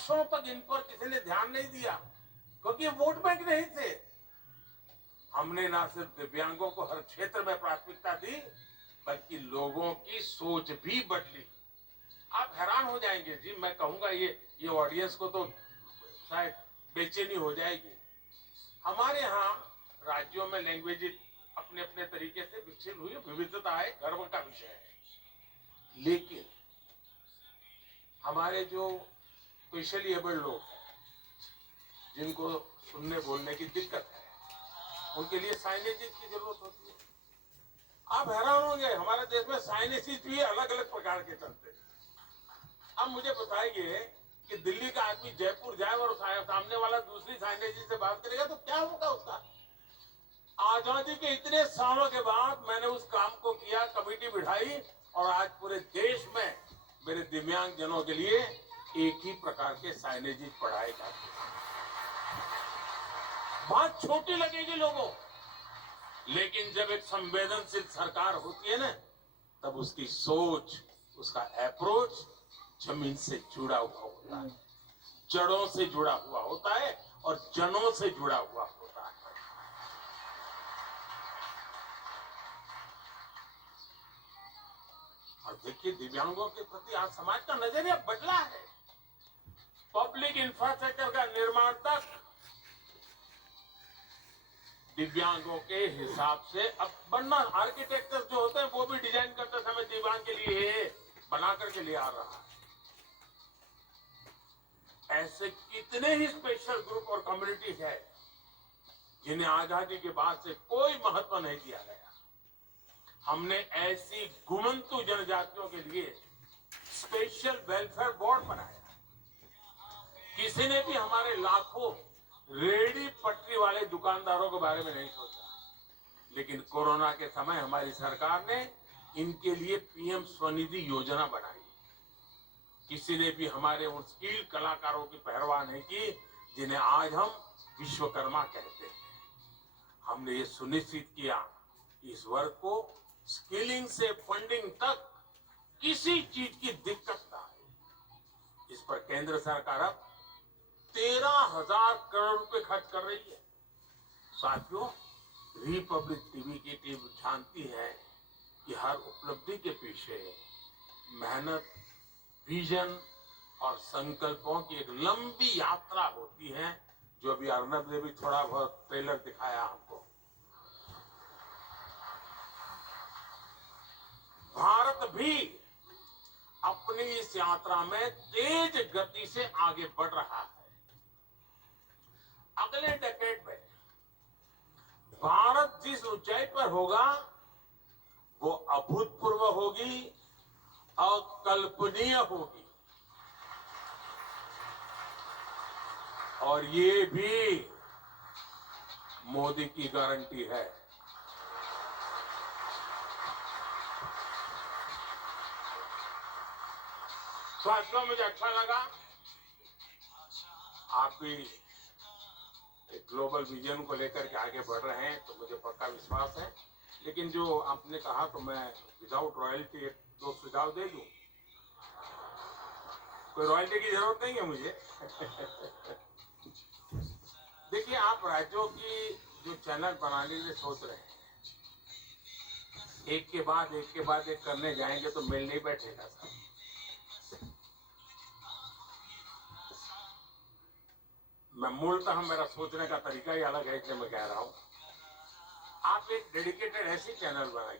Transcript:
वर्षों तक इन पर किसी ने ध्यान नहीं दिया, क्योंकि वोट बैंक नहीं थे। हमने ना सिर्फ दिव्यांगों को हर क्षेत्र में प्राथमिकता दी, बल्कि लोगों की सोच भी बदली। आप हैरान हो जाएंगे जी, मैं कहूंगा ये ऑडियंस को तो शायद बेचैनी हो जाएगी। हमारे यहाँ राज्यों में लैंग्वेज अपने अपने तरीके से विकसित हुई, विविधता है, गर्व का विषय है। लेकिन हमारे जो स्पेशली एबल्ड लोग हैं, जिनको सुनने बोलने की दिक्कत है, उनके लिए साइनेजेस की जरूरत होती है। आप हैरान होंगे, हमारे देश में साइनेजेस भी अलग अलग प्रकार के चलते हैं। अब मुझे बताइए कि दिल्ली का आदमी जयपुर जाए और सामने वाला दूसरी साइनेजेस से बात करेगा तो क्या होगा उसका? आजादी के इतने सालों के बाद मैंने उस काम को किया, कमेटी बिठाई, और आज पूरे देश में मेरे दिव्यांग जनों के लिए एक ही प्रकार के साइनेजेस पढ़ाए जाते हैं। बात छोटी लगेगी लोगों, लेकिन जब एक संवेदनशील सरकार होती है ना, तब उसकी सोच, उसका अप्रोच जमीन से जुड़ा हुआ होता है, जड़ों से जुड़ा हुआ होता है और जनों से जुड़ा हुआ होता है। और देखिए, दिव्यांगों के प्रति आज समाज का नजरिया बदला है। पब्लिक इंफ्रास्ट्रक्चर का निर्माण तक दिव्यांगों के हिसाब से अब बनना। आर्किटेक्चर जो होते हैं वो भी डिजाइन करते समय दिव्यांग के लिए बना करके ले आ रहा है। ऐसे कितने ही स्पेशल ग्रुप और कम्युनिटीज है जिन्हें आजादी के बाद से कोई महत्व नहीं दिया गया। हमने ऐसी घुमंतु जनजातियों के लिए स्पेशल वेलफेयर बोर्ड बनाया। किसी ने भी हमारे लाखों रेडी पटरी वाले दुकानदारों के बारे में नहीं सोचा, लेकिन कोरोना के समय हमारी सरकार ने इनके लिए पीएम स्वनिधि योजना बनाई। किसी ने भी हमारे उन स्किल कलाकारों की परवाह नहीं की जिन्हें आज हम विश्वकर्मा कहते हैं। हमने ये सुनिश्चित किया कि इस वर्ग को स्किलिंग से फंडिंग तक किसी चीज की दिक्कत ना आए। इस पर केंद्र सरकार अब 13,000 करोड़ रुपए खर्च कर रही है। साथियों, रिपब्लिक टीवी की टीम जानती है कि हर उपलब्धि के पीछे मेहनत, विजन और संकल्पों की एक लंबी यात्रा होती है, जो अभी अर्नब ने भी थोड़ा बहुत ट्रेलर दिखाया हमको। भारत भी अपनी इस यात्रा में तेज गति से आगे बढ़ रहा है। अगले डेकेड में भारत जिस ऊंचाई पर होगा वो अभूतपूर्व होगी, अकल्पनीय होगी। और ये भी मोदी की गारंटी है। साथियों, मुझे अच्छा लगा आप भी एक ग्लोबल विजन को लेकर के आगे बढ़ रहे हैं, तो मुझे पक्का विश्वास है। लेकिन जो आपने कहा, तो मैं विदाउट रॉयल्टी एक दो सुझाव दे दूं। कोई रॉयल्टी की जरूरत नहीं है मुझे। देखिए, आप राज्यों की जो चैनल बनाने के लिए सोच रहे हैं, एक के बाद एक करने जाएंगे तो मेल नहीं बैठेगा साहब। मैं मूलतः मेरा सोचने का तरीका ही अलग है, इसलिए मैं कह रहा हूं, आप एक डेडिकेटेड ऐसी चैनल बनाइए